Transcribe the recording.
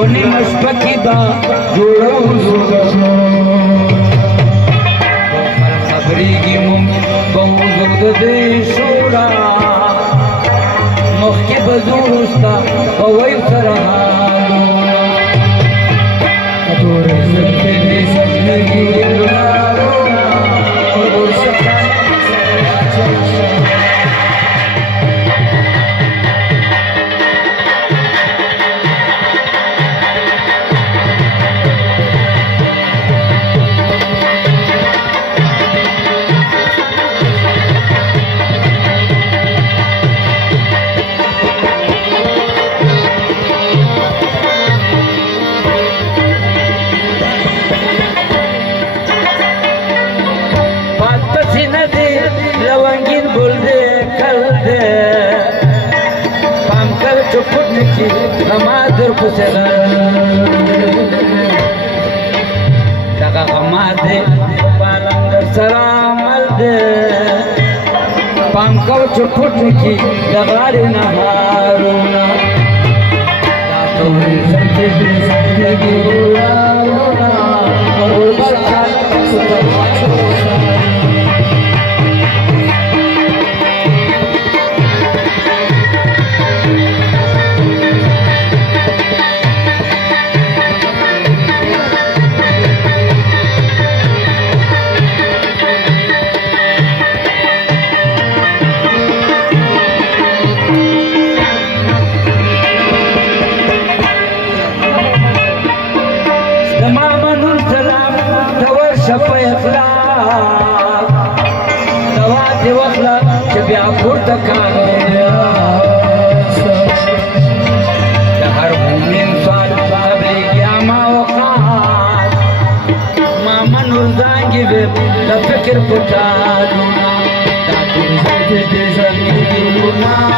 پنی مشپکی دا جوڑو خبری کی مم بوزد دے شورا مخی بزورستا بوئی سرحالونا کتوری سکتے دے سکتگی دلارونا اور سکتا غمادر دغه غماده پالندر سلامل دے پام کو چپٹ کی دغاری نهارونا تاوری سنتی زندگی رونا اور برکات هر مومن سوال تبلیغ ما وقات ما من ورزانگی به فکر پچالونا تا تو زد زندگی رونا